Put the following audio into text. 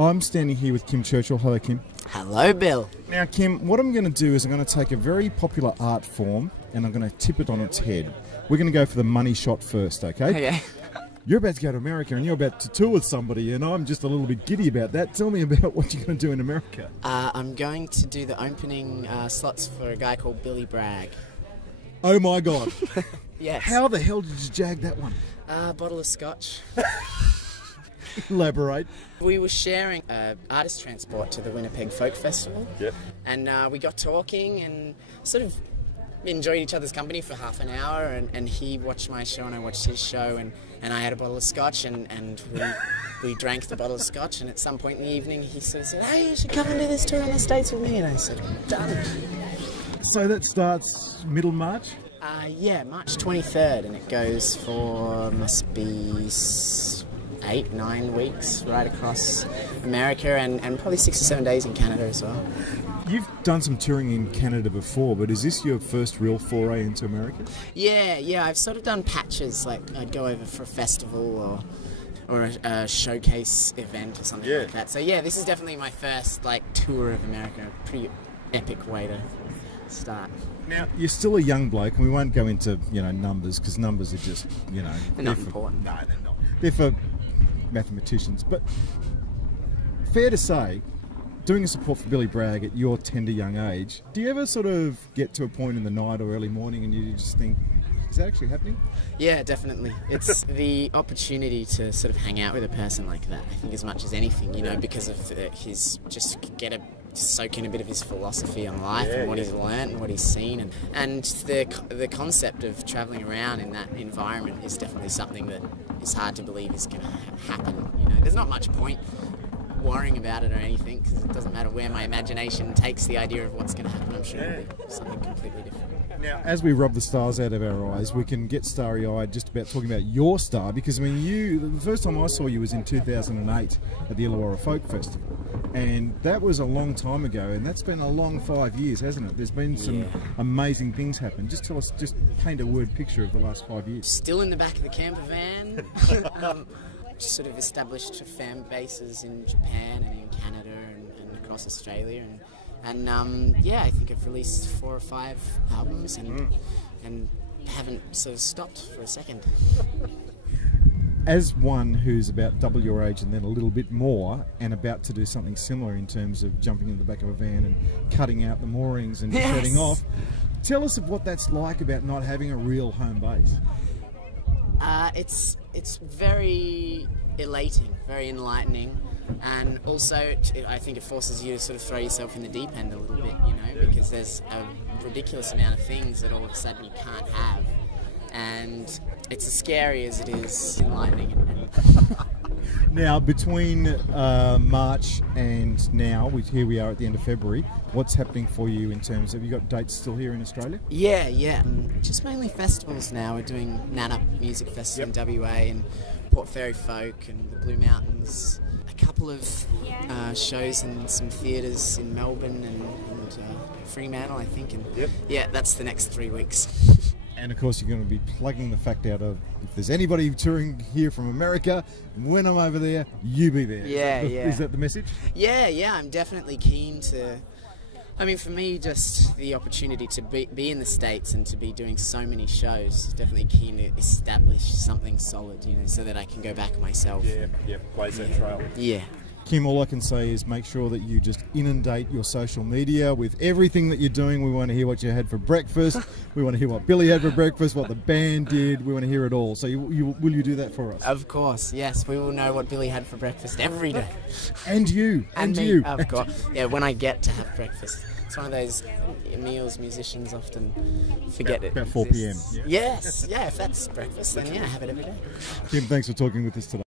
I'm standing here with Kim Churchill. Hello, Kim. Hello, Bill. Now, Kim, what I'm going to do is I'm going to take a very popular art form and I'm going to tip it on its head. We're going to go for the money shot first, okay? Okay. You're about to go to America and you're about to tour with somebody, and I'm just a little bit giddy about that. Tell me about what you're going to do in America. I'm going to do the opening slots for a guy called Billy Bragg. Oh my God. Yes. How the hell did you jag that one? A bottle of scotch. Elaborate. We were sharing artist transport to the Winnipeg Folk Festival. Yep. And we got talking and sort of enjoyed each other's company for half an hour, and he watched my show and I watched his show, and I had a bottle of scotch, and we drank the bottle of scotch, and at some point in the evening he sort of said, "Hey, you should come and do this tour in the States with me," and I said, "Done." So that starts middle March? Yeah, March 23rd, and it goes for, must be 8-9 weeks right across America, and probably 6 or 7 days in Canada as well. You've done some touring in Canada before, but is this your first real foray into America? Yeah, I've sort of done patches, like I'd go over for a festival or a showcase event or something like that. So yeah, this is definitely my first tour of America, a pretty epic way to start. Now, you're still a young bloke, and we won't go into, numbers, because numbers are just, They're not important. No, they're not. They're for mathematicians. But fair to say, doing a support for Billy Bragg at your tender young age, do you ever sort of get to a point in the night or early morning and you just think, is that actually happening? Yeah, definitely. It's the opportunity to sort of hang out with a person like that, I think, as much as anything, because of soak in a bit of his philosophy on life and what he's learnt and what he's seen, and the concept of travelling around in that environment is definitely something that is hard to believe is going to happen. There's not much point worrying about it or anything, because it doesn't matter where my imagination takes the idea of what's going to happen. I'm sure it'll be something completely different. Now, as we rub the stars out of our eyes, we can get starry-eyed just about talking about your star, because the first time I saw you was in 2008 at the Illawarra Folk Festival, and that was a long time ago, and that's been a long 5 years, hasn't it? There's been some amazing things happen. Just tell us, just paint a word picture of the last 5 years. Still in the back of the camper van. Sort of established fan bases in Japan and in Canada and across Australia, and I think I've released 4 or 5 albums and haven't sort of stopped for a second. As one who's about double your age and then a little bit more, and about to do something similar in terms of jumping in the back of a van and cutting out the moorings and shutting off, tell us what that's like about not having a real home base. It's very elating, very enlightening, and also I think it forces you to sort of throw yourself in the deep end a little bit, because there's a ridiculous amount of things that all of a sudden you can't have, and it's as scary as it is enlightening. Now, between March and now, here we are at the end of February, what's happening for you in terms of, you got dates still here in Australia? Yeah. Just mainly festivals now. We're doing Nana Music Festival in WA and Port Fairy Folk and the Blue Mountains. A couple of shows in some theatres in Melbourne and Fremantle, I think. And that's the next 3 weeks. And of course, you're going to be plugging the fact out of, if there's anybody touring here from America, when I'm over there, you be there. Is that the message? Yeah, I'm definitely keen to. I mean, for me, just the opportunity to be in the States and to be doing so many shows, definitely keen to establish something solid, so that I can go back myself. Blaze that trail. Yeah. Kim, all I can say is make sure that you just inundate your social media with everything that you're doing. We want to hear what you had for breakfast. We want to hear what Billy had for breakfast, what the band did. We want to hear it all. So will you do that for us? Of course, yes. We will know what Billy had for breakfast every day. And you. And me, you. Of course. Yeah, when I get to have breakfast. It's one of those meals musicians often forget about 4 p.m. Yes, if that's breakfast, then have it every day. Kim, thanks for talking with us today.